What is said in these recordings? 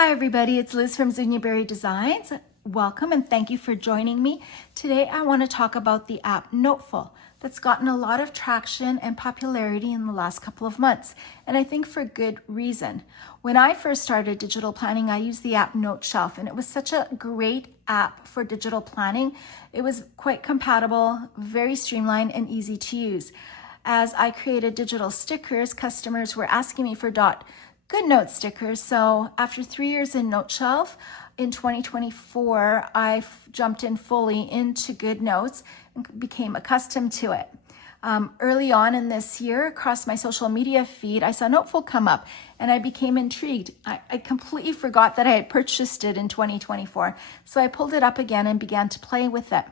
Hi everybody, it's Liz from Berry Designs. Welcome and thank you for joining me. Today I want to talk about the app Noteful that's gotten a lot of traction and popularity in the last couple of months, and I think for good reason. When I first started digital planning, I used the app Noteshelf, and it was such a great app for digital planning. It was quite compatible, very streamlined and easy to use. As I created digital stickers, customers were asking me for good note stickers. So after 3 years in Noteshelf, in 2024, I jumped in fully into good notes and became accustomed to it. Early on in this year, across my social media feed, I saw Noteful come up and I became intrigued. I completely forgot that I had purchased it in 2024. So I pulled it up again and began to play with it.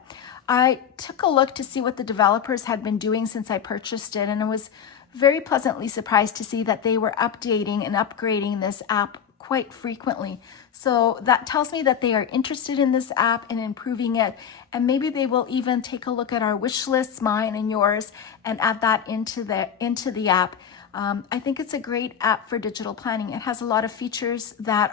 I took a look to see what the developers had been doing since I purchased it, and it was very pleasantly surprised to see that they were updating and upgrading this app quite frequently. So that tells me that they are interested in this app and improving it, and maybe they will even take a look at our wish lists, mine and yours, and add that into the app. I think it's a great app for digital planning. It has a lot of features that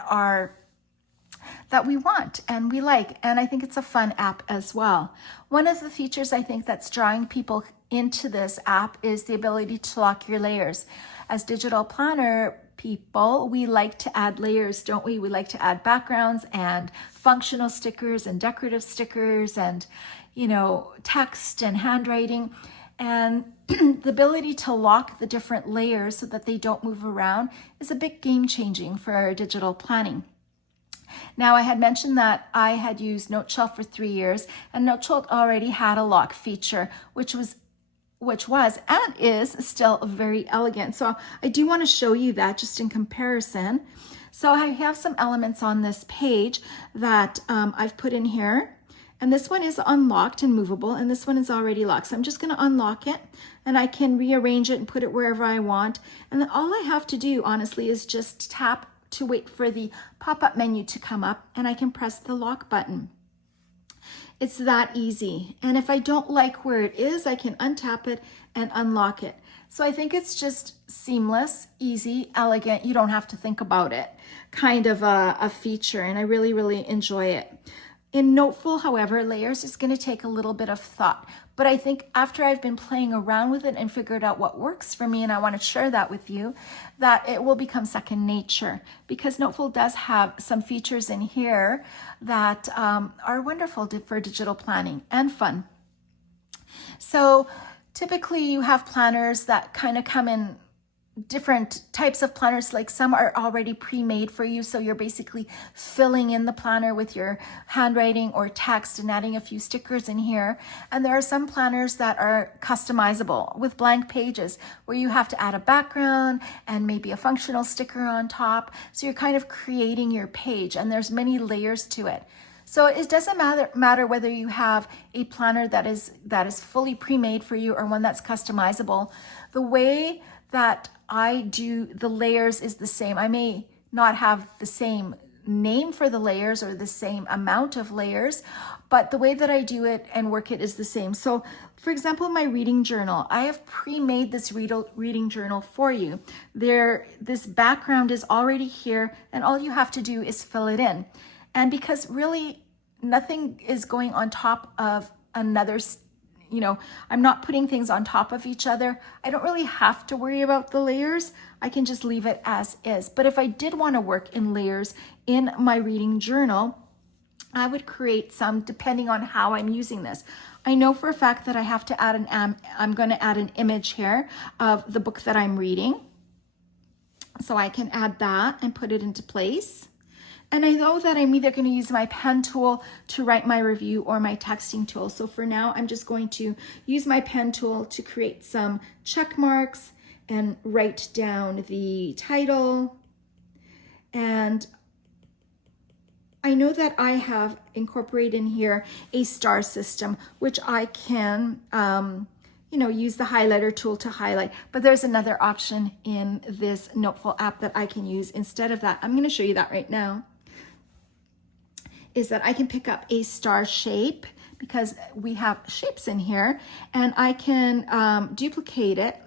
we want and we like, and I think it's a fun app as well. One of the features I think that's drawing people into this app is the ability to lock your layers. As digital planner people, we like to add layers, don't we? We like to add backgrounds and functional stickers and decorative stickers and, text and handwriting. And the ability to lock the different layers so that they don't move around is a big game changing for digital planning. Now, I had mentioned that I had used Noteshelf for 3 years, and Noteshelf already had a lock feature, which was and is still very elegant. So I do want to show you that just in comparison. So I have some elements on this page that I've put in here, and this one is unlocked and movable, and this one is already locked. So I'm just going to unlock it, and I can rearrange it and put it wherever I want. And then all I have to do, honestly, is just tap to wait for the pop-up menu to come up, and I can press the lock button. It's that easy. And if I don't like where it is, I can untap it and unlock it. So I think it's just seamless, easy, elegant. You don't have to think about it, kind of a feature, and I really, really enjoy it. In Noteful, however, layers is going to take a little bit of thought. But I think after I've been playing around with it and figured out what works for me, and I want to share that with you, that it will become second nature, because Noteful does have some features in here that are wonderful for digital planning and fun. So typically you have planners that kind of come in different types of planners. Like some are already pre-made for you, so you're basically filling in the planner with your handwriting or text and adding a few stickers in here. And there are some planners that are customizable with blank pages where you have to add a background and maybe a functional sticker on top. So you're kind of creating your page, and there's many layers to it. So it doesn't matter whether you have a planner that is fully pre-made for you or one that's customizable. The way that I do the layers is the same. I may not have the same name for the layers or the same amount of layers, but the way that I do it and work it is the same. So for example, my reading journal, I have pre-made this reading journal for you. This background is already here, and all you have to do is fill it in. And because really nothing is going on top of another, I'm not putting things on top of each other, I don't really have to worry about the layers. I can just leave it as is. But if I did want to work in layers in my reading journal, I would create some depending on how I'm using this. I know for a fact that I have to add I'm going to add an image here of the book that I'm reading. So I can add that and put it into place. And I know that I'm either going to use my pen tool to write my review or my texting tool. So for now, I'm just going to use my pen tool to create some check marks and write down the title. And I know that I have incorporated in here a star system, which I can use the highlighter tool to highlight. But there's another option in this Noteful app that I can use instead of that. I'm going to show you that right now. Is that I can pick up a star shape, because we have shapes in here, and I can duplicate it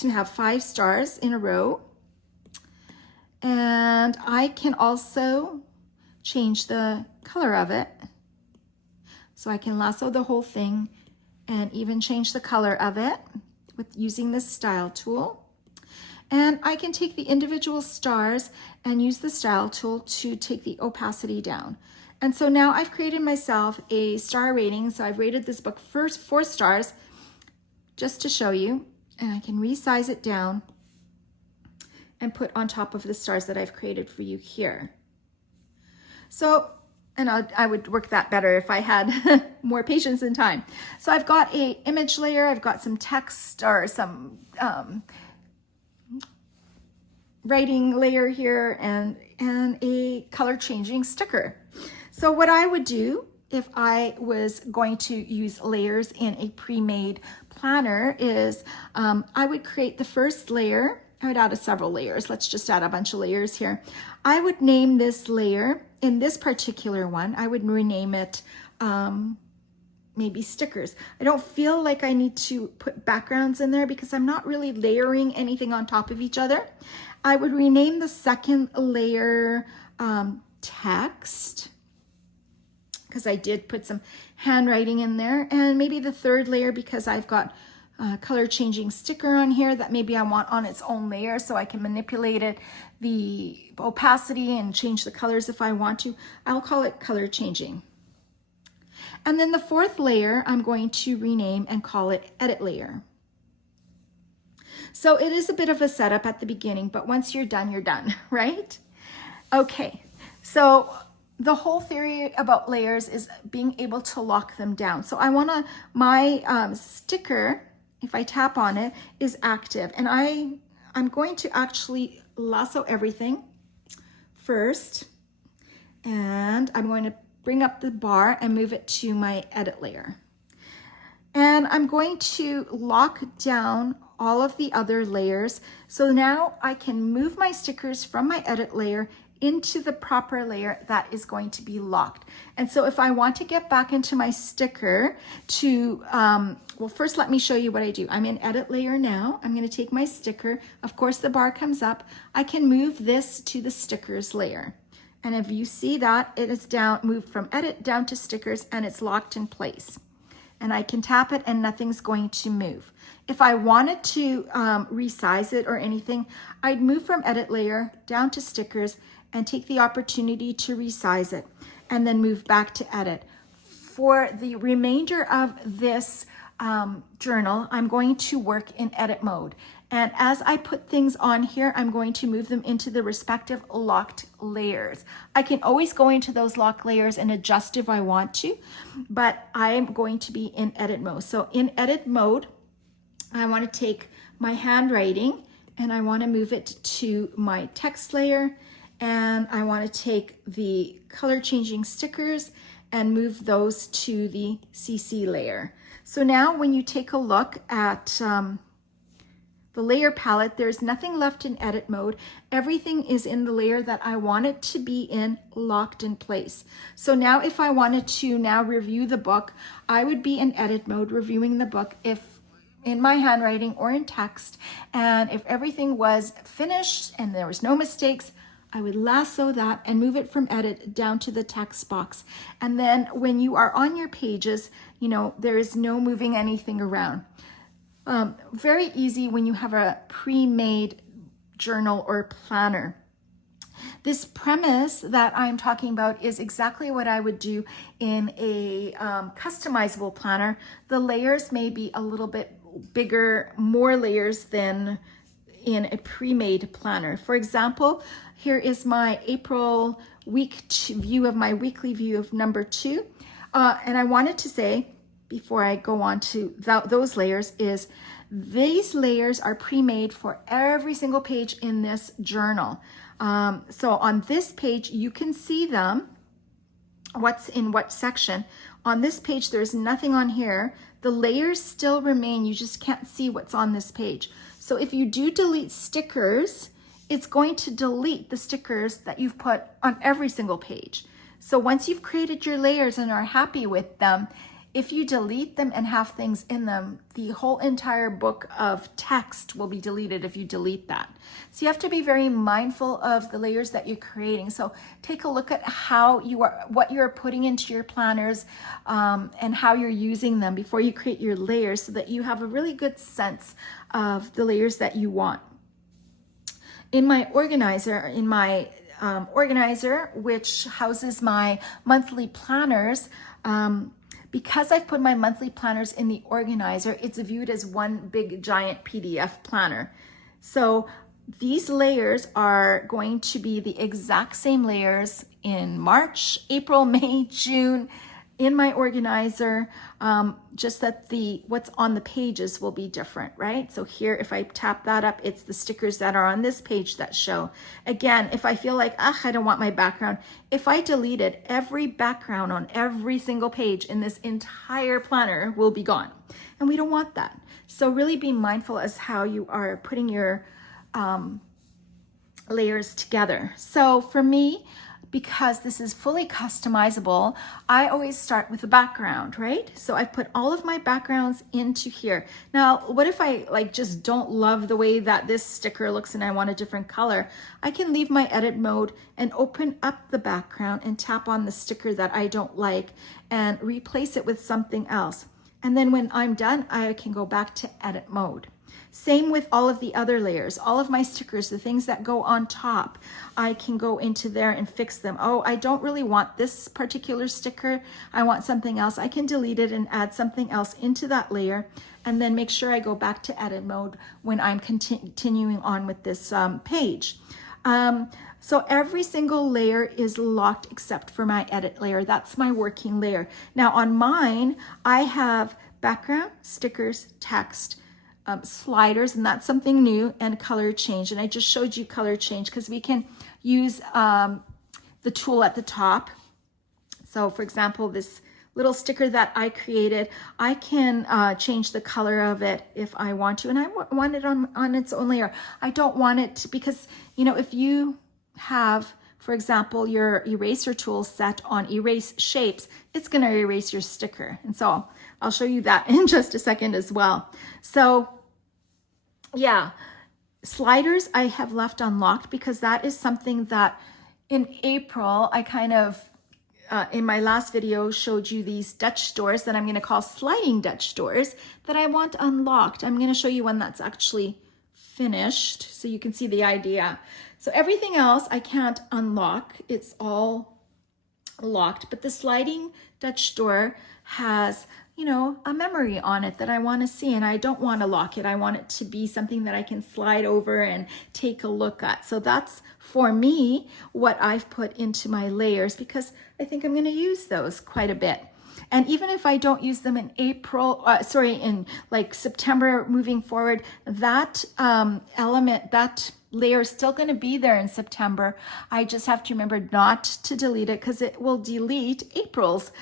to have 5 stars in a row. And I can also change the color of it. So I can lasso the whole thing and even change the color of it with using this style tool. And I can take the individual stars and use the style tool to take the opacity down. And so now I've created myself a star rating. So I've rated this book first 4 stars just to show you. And I can resize it down and put on top of the stars that I've created for you here. So, and I would work that better if I had more patience and time. So I've got a image layer, I've got some text or some writing layer here, and a color changing sticker. So what I would do if I was going to use layers in a pre-made planner is I would create the first layer. I would add several layers. Let's just add a bunch of layers here. I would name this layer, in this particular one, I would rename it maybe stickers. I don't feel like I need to put backgrounds in there because I'm not really layering anything on top of each other. I would rename the second layer text, because I did put some handwriting in there, and maybe the third layer because I've got color changing sticker on here that maybe I want on its own layer so I can manipulate it, the opacity, and change the colors if I want to. I'll call it color changing. And then the fourth layer I'm going to rename and call it edit layer. So it is a bit of a setup at the beginning, but once you're done, right? Okay, so the whole theory about layers is being able to lock them down. So I want to, my sticker, if I tap on it, is active. And I'm going to actually lasso everything first. And I'm going to bring up the bar and move it to my edit layer. And I'm going to lock down all of the other layers. So now I can move my stickers from my edit layer into the proper layer that is going to be locked. And so if I want to get back into my sticker to, well, first let me show you what I do. I'm in edit layer now. I'm going to take my sticker. Of course, the bar comes up. I can move this to the stickers layer. And if you see that, it is down, moved from edit down to stickers, and it's locked in place. And I can tap it and nothing's going to move. If I wanted to resize it or anything, I'd move from edit layer down to stickers and take the opportunity to resize it and then move back to edit. For the remainder of this journal, I'm going to work in edit mode. And as I put things on here, I'm going to move them into the respective locked layers. I can always go into those locked layers and adjust if I want to, but I'm going to be in edit mode. So in edit mode, I want to take my handwriting and I want to move it to my text layer, and I want to take the color changing stickers and move those to the CC layer. So now when you take a look at the layer palette, there's nothing left in edit mode. Everything is in the layer that I want it to be in, locked in place. So now if I wanted to now review the book, I would be in edit mode reviewing the book if in my handwriting or in text. And if everything was finished and there was no mistakes, I would lasso that and move it from edit down to the text box. And then when you are on your pages, you know, there is no moving anything around. Very easy when you have a pre-made journal or planner. This premise that I'm talking about is exactly what I would do in a customizable planner. The layers may be a little bit bigger, more layers than in a pre-made planner. For example, here is my April view of my weekly view of number 2. And I wanted to say, before I go on to those layers, is these layers are pre-made for every single page in this journal. So on this page, you can see them, what's in what section. On this page, there's nothing on here. The layers still remain, you just can't see what's on this page. So if you do delete stickers, it's going to delete the stickers that you've put on every single page. So once you've created your layers and are happy with them, if you delete them and have things in them, the whole entire book of text will be deleted if you delete that. So you have to be very mindful of the layers that you're creating. So take a look at what you're putting into your planners and how you're using them before you create your layers, so that you have a really good sense of the layers that you want. In my organizer, which houses my monthly planners, because I've put my monthly planners in the organizer, it's viewed as one big giant PDF planner. So these layers are going to be the exact same layers in March, April, May, June in my organizer, just that what's on the pages will be different, right? So here, if I tap that up, it's the stickers that are on this page that show. Again, if I feel like, I don't want my background, if I deleted, every background on every single page in this entire planner will be gone. And we don't want that. So really be mindful as how you are putting your layers together. So for me, because this is fully customizable, I always start with the background, right? So I put all of my backgrounds into here. Now, what if I just don't love the way that this sticker looks and I want a different color? I can leave my edit mode and open up the background and tap on the sticker that I don't like and replace it with something else. And then when I'm done, I can go back to edit mode. Same with all of the other layers, all of my stickers, the things that go on top, I can go into there and fix them. Oh, I don't really want this particular sticker. I want something else. I can delete it and add something else into that layer, and then make sure I go back to edit mode when I'm continuing on with this page. So every single layer is locked except for my edit layer. That's my working layer. Now on mine, I have background, stickers, text, sliders, and that's something new, and color change. And I just showed you color change because we can use the tool at the top. So for example, this little sticker that I created, I can change the color of it if I want to, and I want it on its own layer. I don't want it to, because if you have, for example, your eraser tool set on erase shapes, it's going to erase your sticker. And so I'll show you that in just a second as well. So yeah, sliders I have left unlocked because that is something that in April I kind of, in my last video, showed you these Dutch doors that I'm going to call sliding Dutch doors that I want unlocked. I'm going to show you one that's actually finished so you can see the idea. So everything else I can't unlock. It's all locked, but the sliding Dutch door has, a memory on it that I want to see, and I don't want to lock it. I want it to be something that I can slide over and take a look at. So that's, for me, what I've put into my layers, because I think I'm going to use those quite a bit. And even if I don't use them in in September moving forward, that that layer is still going to be there in September. I just have to remember not to delete it because it will delete April's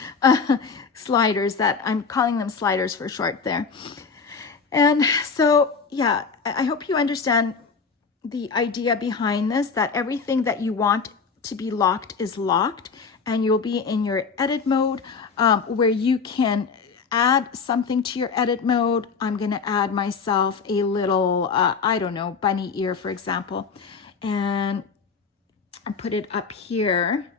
sliders, that I'm calling them sliders for short there. And so, yeah, I hope you understand the idea behind this, that everything that you want to be locked is locked, and you'll be in your edit mode where you can add something to your edit mode. I'm going to add myself a little, bunny ear, for example, and put it up here.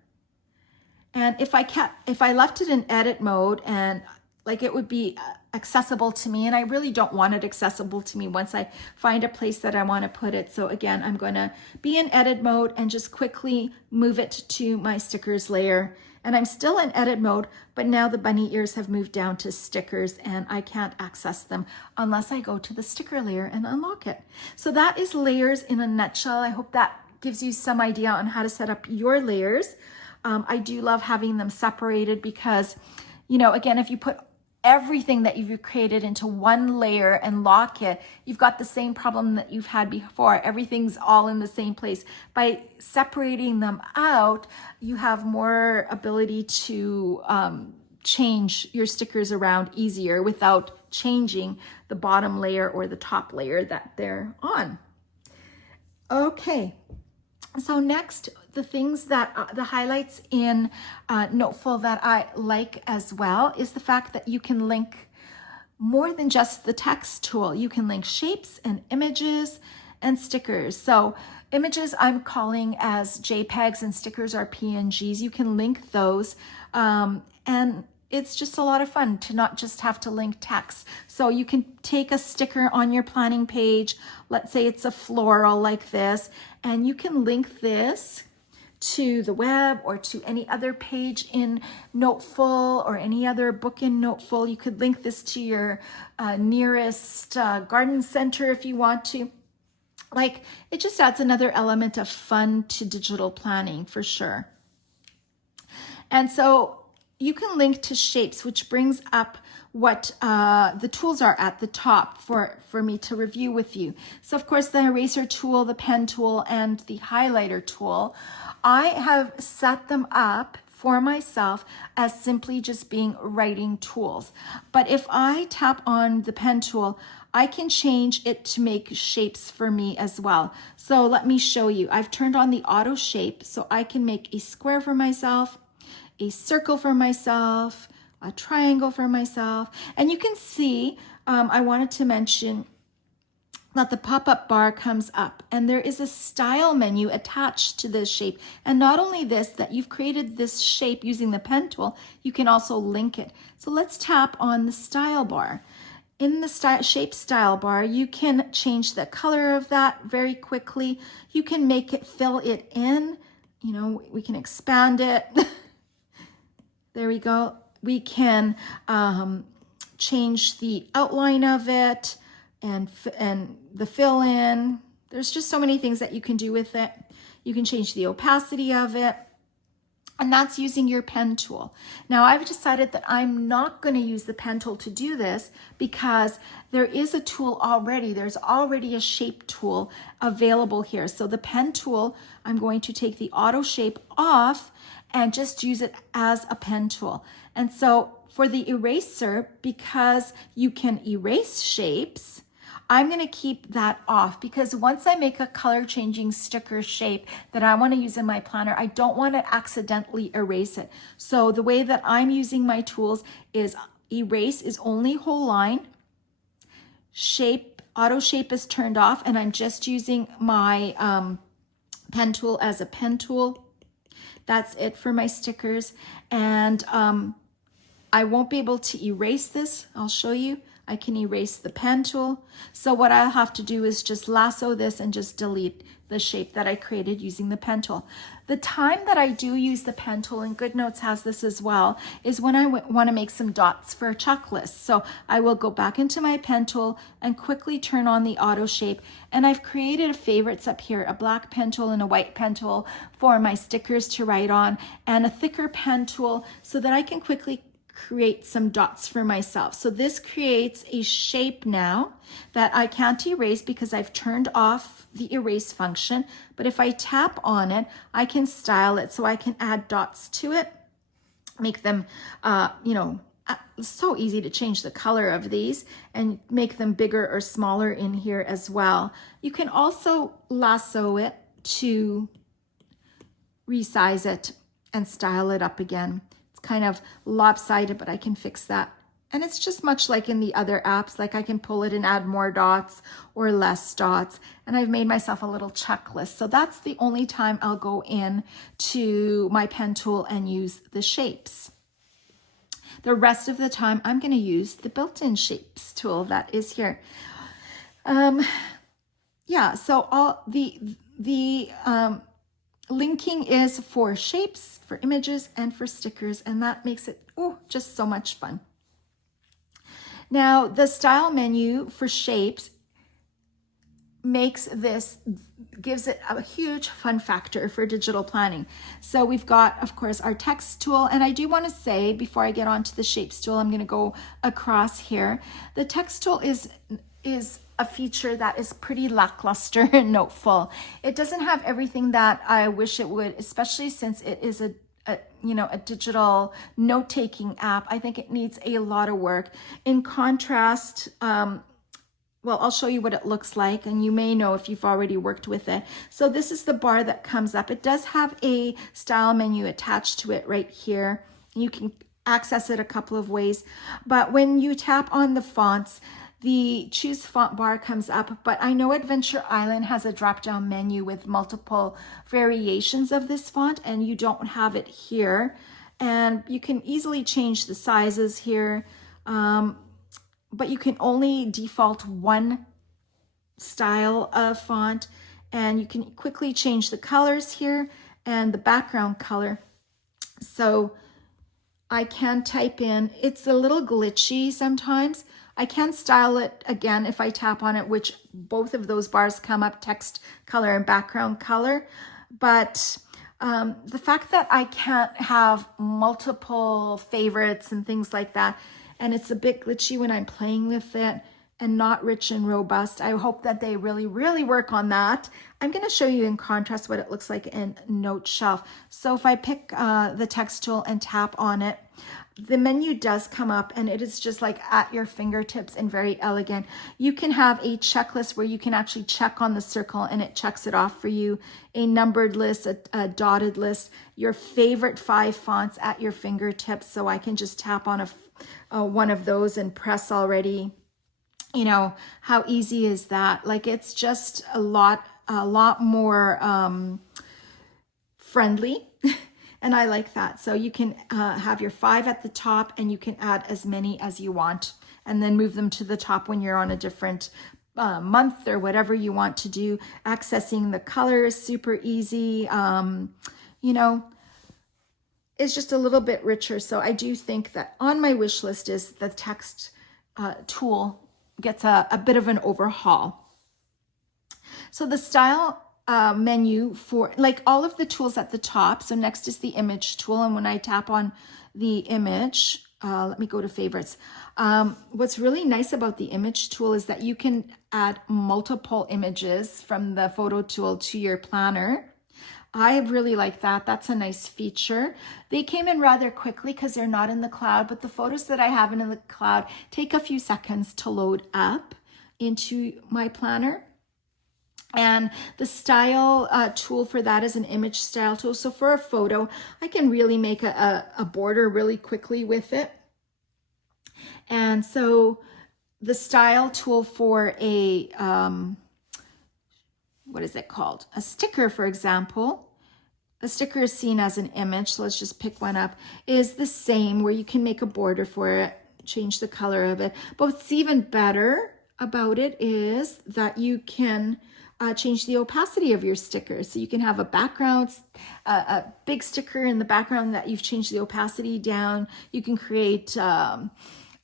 And if I left it in edit mode, and it would be accessible to me, and I really don't want it accessible to me once I find a place that I want to put it. So again, I'm going to be in edit mode and just quickly move it to my stickers layer. And I'm still in edit mode, but now the bunny ears have moved down to stickers, and I can't access them unless I go to the sticker layer and unlock it. So that is layers in a nutshell. I hope that gives you some idea on how to set up your layers. I do love having them separated because, again, if you put everything that you've created into one layer and lock it, you've got the same problem that you've had before. Everything's all in the same place. By separating them out, you have more ability to change your stickers around easier without changing the bottom layer or the top layer that they're on. Okay, so next, the things that, the highlights in Notefull that I like as well is the fact that you can link more than just the text tool. You can link shapes and images and stickers. So images I'm calling as JPEGs and stickers are PNGs. You can link those. And it's just a lot of fun to not just have to link text. So you can take a sticker on your planning page. Let's say it's a floral like this, and you can link this to the web or to any other page in Notefull or any other book in Notefull. You could link this to your nearest garden center if you want to. Like, it just adds another element of fun to digital planning for sure. And so you can link to shapes, which brings up what the tools are at the top for me to review with you. So of course, the eraser tool, the pen tool, and the highlighter tool, I have set them up for myself as simply just being writing tools. But if I tap on the pen tool, I can change it to make shapes for me as well. So let me show you. I've turned on the auto shape so I can make a square for myself, a circle for myself, a triangle for myself. And you can see, I wanted to mention that the pop-up bar comes up and there is a style menu attached to this shape. And not only this, that you've created this shape using the pen tool, you can also link it. So let's tap on the style bar. In the shape style bar, you can change the color of that very quickly. You can make it, fill it in. You know, we can expand it. There we go. We can change the outline of it and the fill in. There's just so many things that you can do with it. You can change the opacity of it. And that's using your pen tool. Now I've decided that I'm not going to use the pen tool to do this because there is a tool already. There's already a shape tool available here. So the pen tool, I'm going to take the auto shape off and just use it as a pen tool. And so for the eraser, because you can erase shapes, I'm going to keep that off because once I make a color changing sticker shape that I want to use in my planner, I don't want to accidentally erase it. So the way that I'm using my tools is erase is only whole line, shape, auto shape is turned off, and I'm just using my pen tool as a pen tool. That's it for my stickers. And I won't be able to erase this. I'll show you. I can erase the pen tool. So what I'll have to do is just lasso this and just delete the shape that I created using the pen tool. The time that I do use the pen tool, and GoodNotes has this as well, is when I want to make some dots for a checklist. So I will go back into my pen tool and quickly turn on the auto shape. And I've created a favorites up here, a black pen tool and a white pen tool for my stickers to write on, and a thicker pen tool so that I can quickly create some dots for myself. So this creates a shape now that I can't erase because I've turned off the erase function. But if I tap on it, I can style it so I can add dots to it, make them, so easy to change the color of these and make them bigger or smaller in here as well. You can also lasso it to resize it and style it up again. Kind of lopsided, but I can fix that. And it's just much like in the other apps, like I can pull it and add more dots or less dots. And I've made myself a little checklist. So that's the only time I'll go in to my pen tool and use the shapes. The rest of the time, I'm going to use the built-in shapes tool that is here. So all the linking is for shapes, for images, and for stickers, and that makes it just so much fun. Now, the style menu for shapes gives it a huge fun factor for digital planning. So we've got, of course, our text tool, and I do want to say, before I get onto the shapes tool, I'm going to go across here. The text tool is a feature that is pretty lackluster in Notefull. It doesn't have everything that I wish it would, especially since it is a digital note-taking app. I think it needs a lot of work. In contrast, well, I'll show you what it looks like, and you may know if you've already worked with it. So this is the bar that comes up. It does have a style menu attached to it right here. You can access it a couple of ways, but when you tap on the fonts, the choose font bar comes up. But I know Adventure Island has a drop-down menu with multiple variations of this font, and you don't have it here. And you can easily change the sizes here. But you can only default one style of font, and you can quickly change the colors here and the background color. So I can type in, it's a little glitchy sometimes. I can style it again if I tap on it, which both of those bars come up, text color and background color. But the fact that I can't have multiple favorites and things like that, and it's a bit glitchy when I'm playing with it and not rich and robust. I hope that they really, really work on that. I'm going to show you in contrast what it looks like in Note Shelf. So if I pick the text tool and tap on it, the menu does come up, and it is just like at your fingertips and very elegant. You can have a checklist where you can actually check on the circle and it checks it off for you. A numbered list, a dotted list, your favorite 5 fonts at your fingertips. So I can just tap on one of those and press already. You know, how easy is that? Like, it's just a lot more friendly. And I like that. So you can have your 5 at the top, and you can add as many as you want, and then move them to the top when you're on a different month or whatever you want to do. Accessing the color is super easy. You know, it's just a little bit richer. So I do think that on my wish list is the text tool gets a bit of an overhaul. So the style menu for like all of the tools at the top. So next is the image tool. And when I tap on the image, let me go to favorites. What's really nice about the image tool is that you can add multiple images from the photo tool to your planner. I really like that. That's a nice feature. They came in rather quickly because they're not in the cloud, but the photos that I have in the cloud take a few seconds to load up into my planner. And the style tool for that is an image style tool. So for a photo, I can really make a border really quickly with it. And so the style tool for a, what is it called? A sticker, for example. A sticker is seen as an image, so let's just pick one up, is the same, where you can make a border for it, change the color of it. But what's even better about it is that you can change the opacity of your sticker. So you can have a background, a big sticker in the background that you've changed the opacity down. You can create a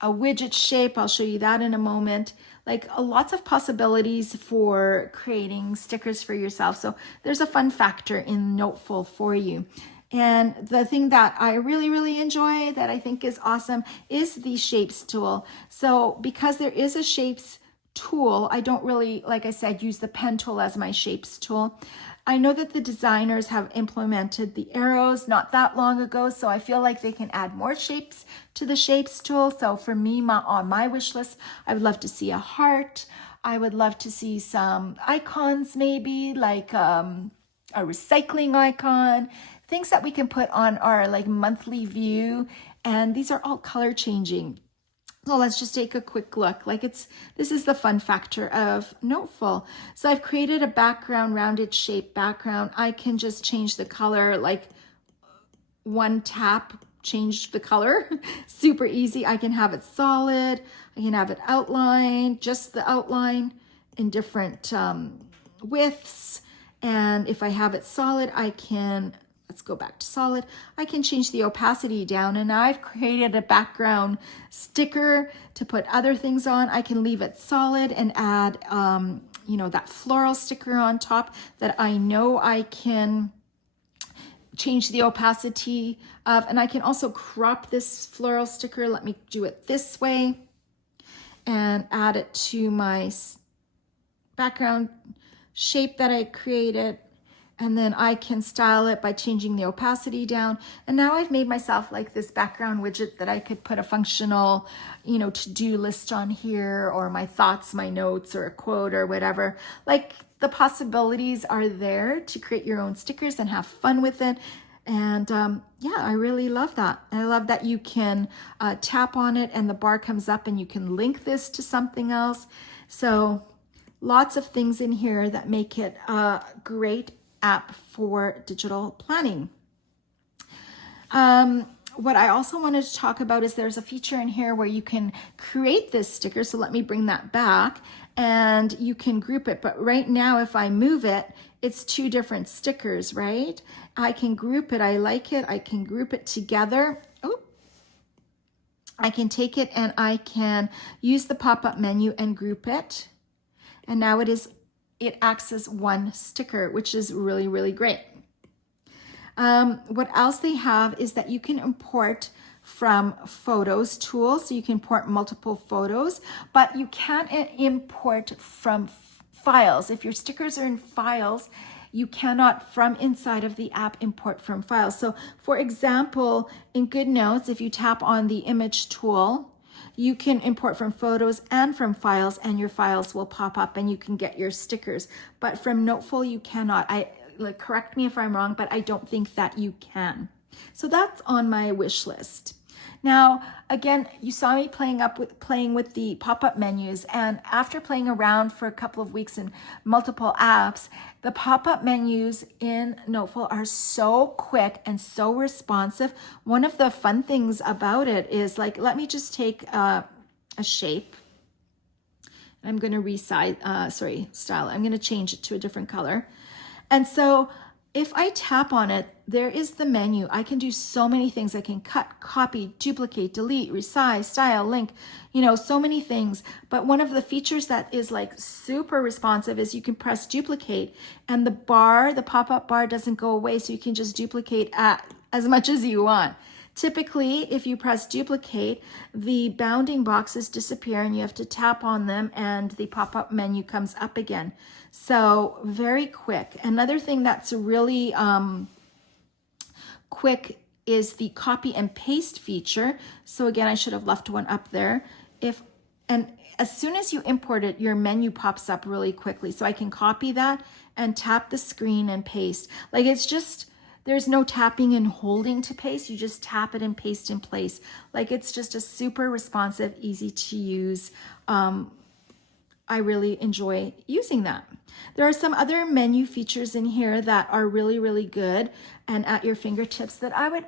widget shape. I'll show you that in a moment. Like lots of possibilities for creating stickers for yourself. So there's a fun factor in Notefull for you. And the thing that I really, really enjoy that I think is awesome is the shapes tool. So because there is a shapes tool, I don't really, like I said, use the pen tool as my shapes tool. I know that the designers have implemented the arrows not that long ago, so I feel like they can add more shapes to the shapes tool. So for me, on my wish list, I would love to see a heart. I would love to see some icons, maybe like a recycling icon, things that we can put on our like monthly view. And these are all color changing. So let's just take a quick look. Like this is the fun factor of Notefull. So I've created a background, rounded shape background. I can just change the color, like one tap, change the color. Super easy. I can have it solid. I can have it outlined, just the outline in different widths. And if I have it solid, I can, let's go back to solid. I can change the opacity down, and I've created a background sticker to put other things on. I can leave it solid and add, you know, that floral sticker on top that I know I can change the opacity of, and I can also crop this floral sticker. Let me do it this way and add it to my background shape that I created. And then I can style it by changing the opacity down. And now I've made myself like this background widget that I could put a functional, you know, to-do list on here, or my thoughts, my notes, or a quote or whatever. Like, the possibilities are there to create your own stickers and have fun with it. And yeah, I really love that. I love that you can tap on it and the bar comes up and you can link this to something else. So lots of things in here that make it a great app for digital planning. What I also wanted to talk about is there's a feature in here where you can create this sticker. So let me bring that back, and you can group it. But right now, if I move it, it's two different stickers, right? I can group it. I like it. I can group it together. Oh, I can take it and I can use the pop-up menu and group it. And now it acts as one sticker, which is really, really great. What else they have is that you can import from Photos tool. So you can import multiple photos, but you can't import from files. If your stickers are in files, you cannot from inside of the app import from files. So for example, in GoodNotes, if you tap on the image tool, you can import from photos and from files, and your files will pop up and you can get your stickers. But from Notefull, you cannot. Correct me if I'm wrong, but I don't think that you can. So that's on my wish list. Now, again, you saw me playing with the pop-up menus, and after playing around for a couple of weeks in multiple apps, the pop-up menus in Notefull are so quick and so responsive. One of the fun things about it is, like, let me just take a shape. I'm going to style it. I'm going to change it to a different color. And so if I tap on it, there is the menu. I can do so many things. I can cut, copy, duplicate, delete, resize, style, link, you know, so many things. But one of the features that is like super responsive is you can press duplicate, and the pop-up bar doesn't go away. So you can just duplicate as much as you want. Typically, if you press duplicate, the bounding boxes disappear and you have to tap on them and the pop-up menu comes up again. So very quick. Another thing that's really quick is the copy and paste feature. So again, I should have left one up there. And as soon as you import it, your menu pops up really quickly. So I can copy that and tap the screen and paste. Like, it's just, there's no tapping and holding to paste. You just tap it and paste in place. Like, it's just a super responsive, easy to use. I really enjoy using that. There are some other menu features in here that are really, really good and at your fingertips that I would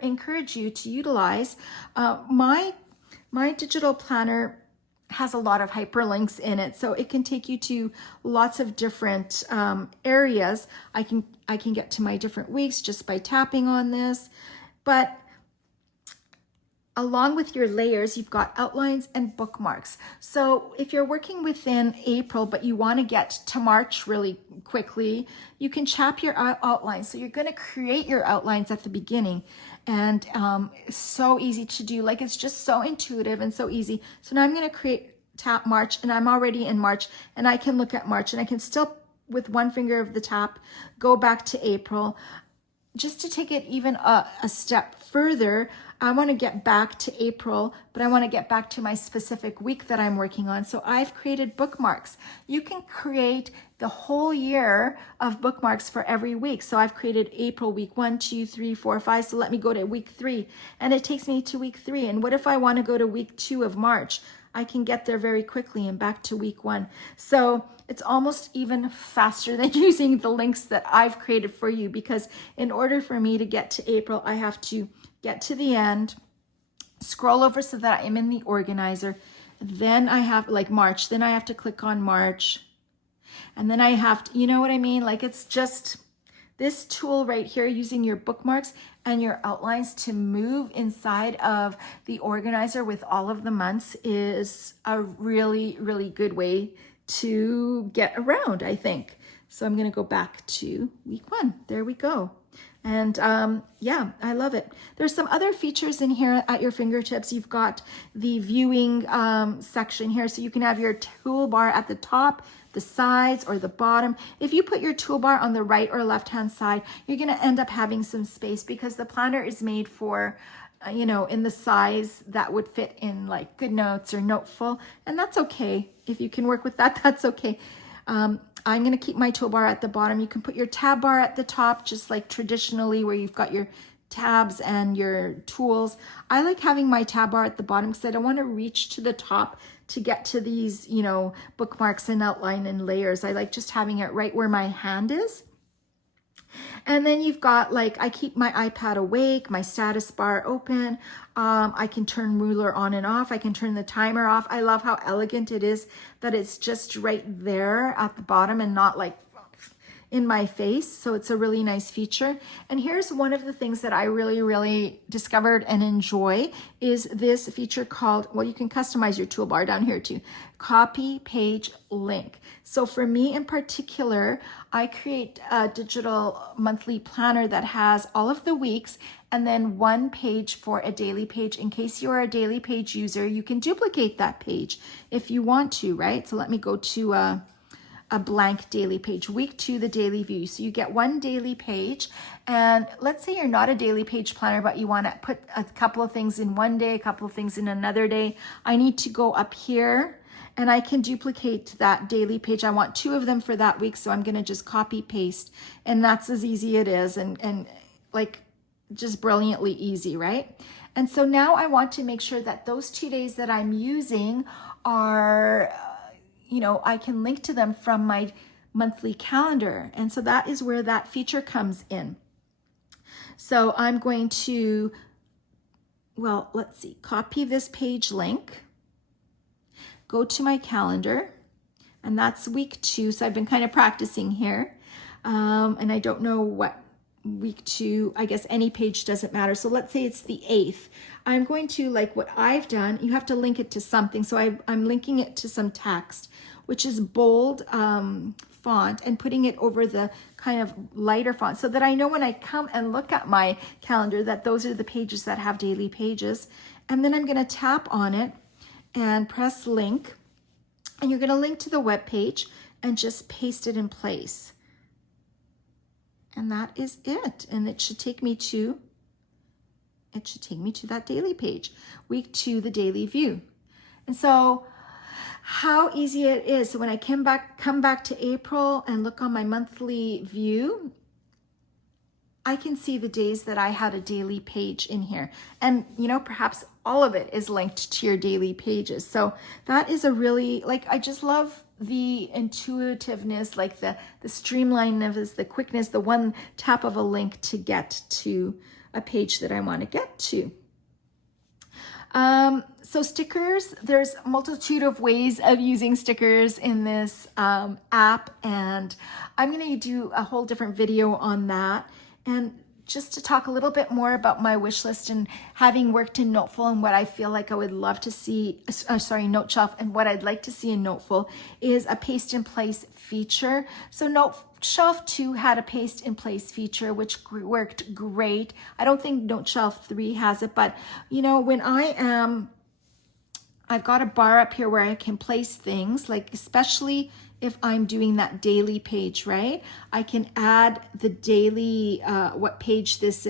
encourage you to utilize. My digital planner has a lot of hyperlinks in it, so it can take you to lots of different areas. I can get to my different weeks just by tapping on this. But along with your layers, you've got outlines and bookmarks. So if you're working within April, but you want to get to March really quickly, you can chap your outlines. So you're going to create your outlines at the beginning, and so easy to do. Like, it's just so intuitive and so easy. So now I'm going to tap March, and I'm already in March, and I can look at March, and I can still, with one finger of the tap, go back to April. Just to take it even a step further, I want to get back to April, but I want to get back to my specific week that I'm working on. So I've created bookmarks. You can create the whole year of bookmarks for every week. So I've created April week 1, 2, 3, 4, 5. So let me go to week 3, and it takes me to week 3. And what if I want to go to week 2 of March? I can get there very quickly and back to week 1. So it's almost even faster than using the links that I've created for you, because in order for me to get to April, I have to get to the end, scroll over so that I'm in the organizer. Then I have, like, March, then I have to click on March. And then I have to, you know what I mean? Like, it's just this tool right here, using your bookmarks and your outlines to move inside of the organizer with all of the months, is a really, really good way to get around, I think. So I'm going to go back to week 1. There we go. And yeah, I love it. There's some other features in here at your fingertips. You've got the viewing section here, so you can have your toolbar at the top, the sides or the bottom. If you put your toolbar on the right or left-hand side, you're going to end up having some space because the planner is made for, you know, in the size that would fit in like GoodNotes or Noteful, and that's okay. If you can work with that, that's okay. I'm going to keep my toolbar at the bottom. You can put your tab bar at the top, just like traditionally where you've got your tabs and your tools. I like having my tab bar at the bottom because I don't want to reach to the top to get to these, you know, bookmarks and outline and layers. I like just having it right where my hand is. And then you've got like, I keep my iPad awake, my status bar open. I can turn ruler on and off. I can turn the timer off. I love how elegant it is that it's just right there at the bottom and not like in my face. So it's a really nice feature. And here's one of the things that I really discovered and enjoy is this feature called, well, you can customize your toolbar down here too, copy page link. So for me in particular, I create a digital monthly planner that has all of the weeks and then one page for a daily page. In case you're a daily page user, you can duplicate that page if you want to, right? So let me go to a blank daily page, week 2, the daily view. So you get one daily page, and let's say you're not a daily page planner, but you want to put a couple of things in one day, a couple of things in another day. I need to go up here and I can duplicate that daily page. I want 2 of them for that week. So I'm going to just copy paste, and that's as easy it is. And like just brilliantly easy, right? And so now I want to make sure that those 2 days that I'm using are, you know, I can link to them from my monthly calendar. And so that is where that feature comes in. So I'm going to, well, let's see, copy this page link, go to my calendar, and that's week 2. So I've been kind of practicing here. And I don't know what week 2, I guess any page doesn't matter. So let's say it's the 8th. I'm going to, like what I've done, you have to link it to something. So I'm linking it to some text, which is bold font, and putting it over the kind of lighter font so that I know when I come and look at my calendar that those are the pages that have daily pages. And then I'm going to tap on it and press link, and you're going to link to the web page and just paste it in place. And that is it. And it should take me to that daily page, week 2, the daily view. And so how easy it is. So when I come back to April and look on my monthly view, I can see the days that I had a daily page in here. And, you know, perhaps all of it is linked to your daily pages. So that is a really, like, I just love the intuitiveness, like the streamlinedness, the quickness, the one tap of a link to get to a page that I want to get to. So stickers, there's a multitude of ways of using stickers in this app, and I'm going to do a whole different video on that. And just to talk a little bit more about my wish list and having worked in Notefull and what I feel like I would love to see, Noteshelf, and what I'd like to see in Notefull is a paste in place feature. So Noteshelf 2 had a paste in place feature, which worked great. I don't think Noteshelf 3 has it, but you know, when I've got a bar up here where I can place things, like especially if I'm doing that daily page, right? I can add the daily, what page this,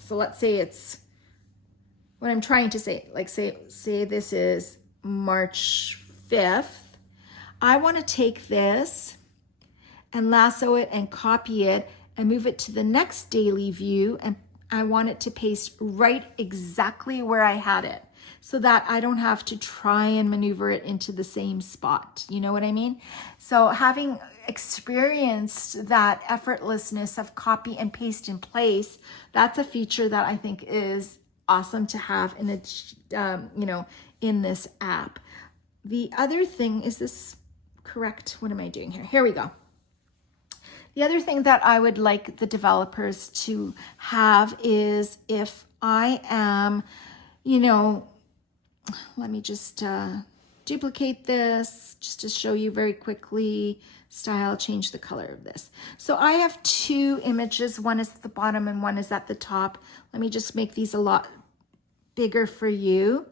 so let's say it's, what I'm trying to say, like say this is March 5th. I want to take this and lasso it and copy it and move it to the next daily view, and I want it to paste right exactly where I had it, so that I don't have to try and maneuver it into the same spot. You know what I mean? So having experienced that effortlessness of copy and paste in place, that's a feature that I think is awesome to have in in this app. The other thing, is this correct? What am I doing here? Here we go. The other thing that I would like the developers to have is if I am, let me just duplicate this just to show you very quickly. Style, change the color of this. So I have 2 images. One is at the bottom and one is at the top. Let me just make these a lot bigger for you.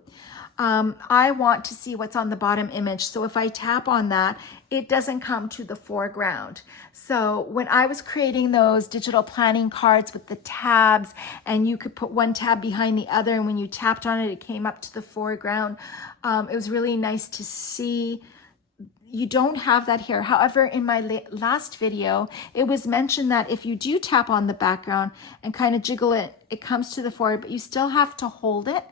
I want to see what's on the bottom image. So if I tap on that, it doesn't come to the foreground. So when I was creating those digital planning cards with the tabs, and you could put one tab behind the other, and when you tapped on it, it came up to the foreground. It was really nice to see. You don't have that here. However, in my last video, it was mentioned that if you do tap on the background and kind of jiggle it, it comes to the forward, but you still have to hold it.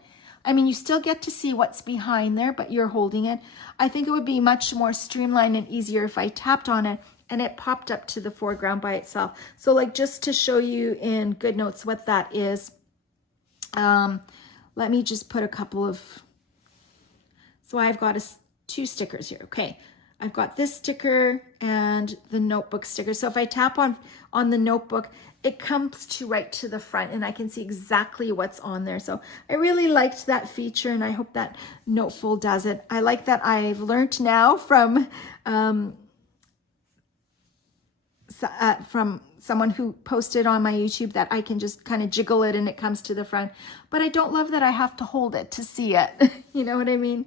I mean, you still get to see what's behind there, but you're holding it. I think it would be much more streamlined and easier if I tapped on it and it popped up to the foreground by itself. So like, just to show you in GoodNotes what that is, let me just put a couple of, so I've got two stickers here. Okay. I've got this sticker and the notebook sticker. So if I tap on the notebook, it comes right to the front, and I can see exactly what's on there. So I really liked that feature, and I hope that Notefull does it. I like that I've learned now from someone who posted on my YouTube that I can just kind of jiggle it and it comes to the front. But I don't love that I have to hold it to see it. You know what I mean?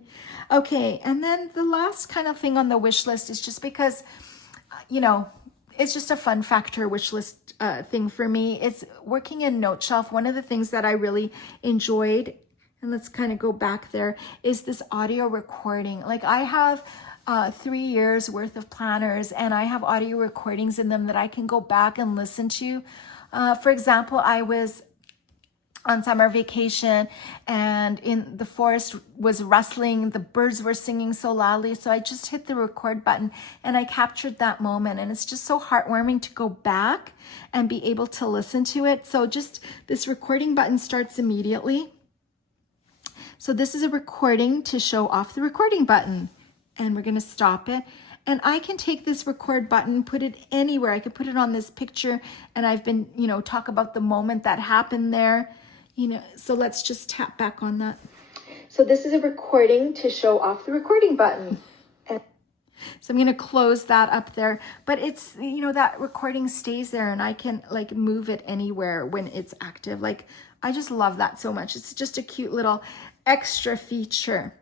Okay, and then the last kind of thing on the wish list is just because, you know, it's just a fun factor wish list thing for me. It's working in Noteshelf. One of the things that I really enjoyed, and let's kind of go back there, is this audio recording. Like, I have 3 years worth of planners, and I have audio recordings in them that I can go back and listen to. For example, I was on summer vacation, and in the forest was rustling, the birds were singing so loudly, so I just hit the record button and I captured that moment, and it's just so heartwarming to go back and be able to listen to it. So just this recording button starts immediately. So this is a recording to show off the recording button, and we're going to stop it. And I can take this record button, put it anywhere. I could put it on this picture, and I've been, you know, talk about the moment that happened there. You know, so let's just tap back on that. So this is a recording to show off the recording button. So I'm going to close that up there, but it's, you know, that recording stays there, and I can like move it anywhere when it's active. Like, I just love that so much. It's just a cute little extra feature.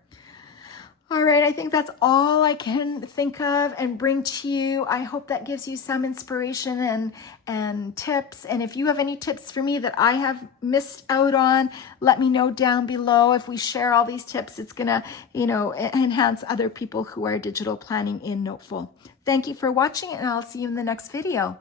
All right, I think that's all I can think of and bring to you. I hope that gives you some inspiration and tips. And if you have any tips for me that I have missed out on, let me know down below. If we share all these tips, it's gonna, you know, enhance other people who are digital planning in Notefull. Thank you for watching, and I'll see you in the next video.